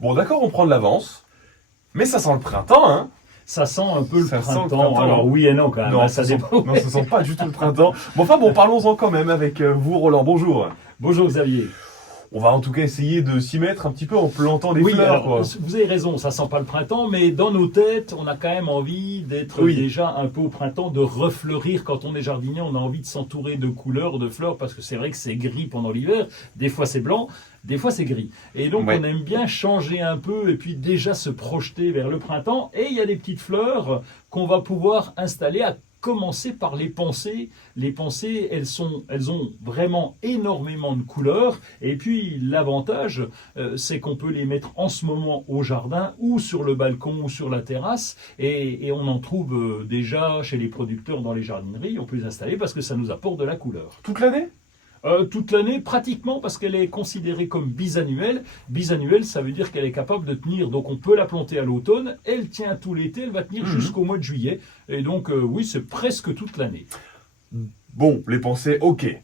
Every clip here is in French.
Bon, d'accord, on prend de l'avance, mais ça sent le printemps, hein? Ça sent un peu le Ça sent le printemps. printemps. Alors oui et non quand même, Non, hein, ça dépend. non, ça sent pas du tout le printemps. Bon, enfin bon, parlons-en quand même avec vous, Roland. Bonjour. Bonjour Xavier. On va en tout cas essayer de s'y mettre un petit peu en plantant des Oui, fleurs, alors, quoi. vous avez raison, ça sent pas le printemps, mais dans nos têtes, on a quand même envie d'être Oui. déjà un peu au printemps, de refleurir. Quand on est jardinier, on a envie de s'entourer de couleurs, de fleurs, parce que c'est vrai que c'est gris pendant l'hiver. Des fois c'est blanc, des fois c'est gris. Et donc Ouais. on aime bien changer un peu et puis déjà se projeter vers le printemps. Et il y a des petites fleurs qu'on va pouvoir installer à commencer par les pensées. Les pensées, elles ont vraiment énormément de couleurs. Et puis l'avantage, c'est qu'on peut les mettre en ce moment au jardin ou sur le balcon ou sur la terrasse. Et on en trouve déjà chez les producteurs dans les jardineries. On peut les installer parce que ça nous apporte de la couleur. Toute l'année? Toute l'année, pratiquement, parce qu'elle est considérée comme bisannuelle. Bisannuelle, ça veut dire qu'elle est capable de tenir. Donc on peut la planter à l'automne, elle tient tout l'été, elle va tenir jusqu'au mois de juillet. Et donc oui, c'est presque toute l'année. Bon, les pensées, ok.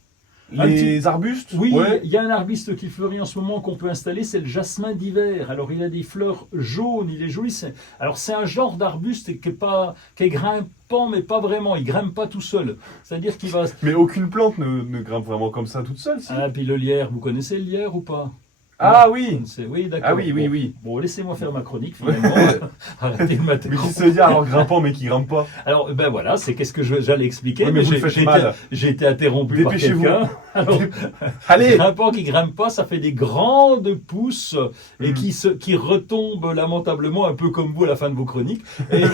Un Les arbustes? Oui, Ouais. il y a un arbuste qui fleurit en ce moment qu'on peut installer, c'est le jasmin d'hiver. Alors il a des fleurs jaunes, il est joli. Alors c'est un genre d'arbuste qui est grimpant, mais pas vraiment. Il grimpe pas tout seul. C'est-à-dire qu'il va. Mais aucune plante ne grimpe vraiment comme ça toute seule, si? Ah, puis le lierre, vous connaissez le lierre ou pas? Ah oui! Oui, d'accord. Ah oui, oui, Bon. oui. Bon, laissez-moi faire ma chronique finalement. Arrêtez de Mais m'interrompre. qui se dit alors grimpant mais qui grimpe pas? Alors, ben voilà, c'est qu'est-ce que j'allais expliquer. Oui, mais vous le faites mal. J'ai été interrompu par Dépêchez-vous. quelqu'un. Alors, Allez! grimpant qui grimpe pas, ça fait des grandes pousses et qui retombent lamentablement, un peu comme vous à la fin de vos chroniques, et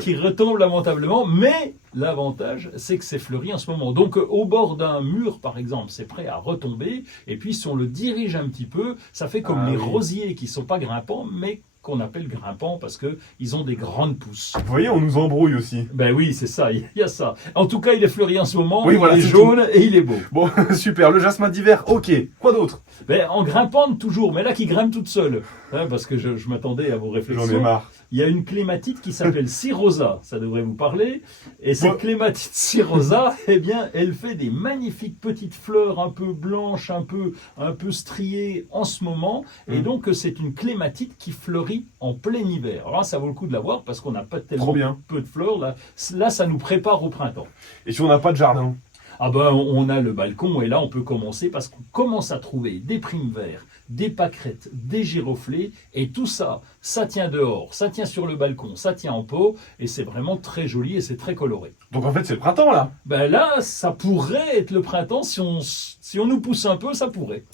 qui retombent lamentablement. Mais l'avantage, c'est que c'est fleuri en ce moment. Donc, au bord d'un mur, par exemple, c'est prêt à retomber. Et puis, si on le dirige un petit peu, ça fait comme les rosiers qui sont pas grimpants, mais qu'on appelle grimpants parce que ils ont des grandes pousses. Vous voyez, on nous embrouille aussi. Ben oui, c'est ça, il y a ça. En tout cas, il est fleuri en ce moment, Oui, voilà, il est c'est jaune et il est beau. Bon, super, le jasmin d'hiver, ok. Quoi d'autre? Ben, en grimpant toujours, mais là qui grimpe toute seule. Hein, parce que je m'attendais à vos réflexions. J'en ai marre. Il y a une clématite qui s'appelle Cirosa, ça devrait vous parler. Et cette Ouais. clématite Cirosa, eh bien, elle fait des magnifiques petites fleurs un peu blanches, un peu striées en ce moment. Et donc, c'est une clématite qui fleurit en plein hiver. Alors là, ça vaut le coup de la voir parce qu'on n'a pas tellement Trop bien. peu de fleurs. Là, ça nous prépare au printemps. Et si on n'a pas de jardin? Ah ben, on a le balcon et là, on peut commencer parce qu'on commence à trouver des primes verts, des pâquerettes, des giroflées et tout ça, ça tient dehors, ça tient sur le balcon, ça tient en pot et c'est vraiment très joli et c'est très coloré. Donc en fait, c'est le printemps là. Ben là, ça pourrait être le printemps si on nous pousse un peu, ça pourrait.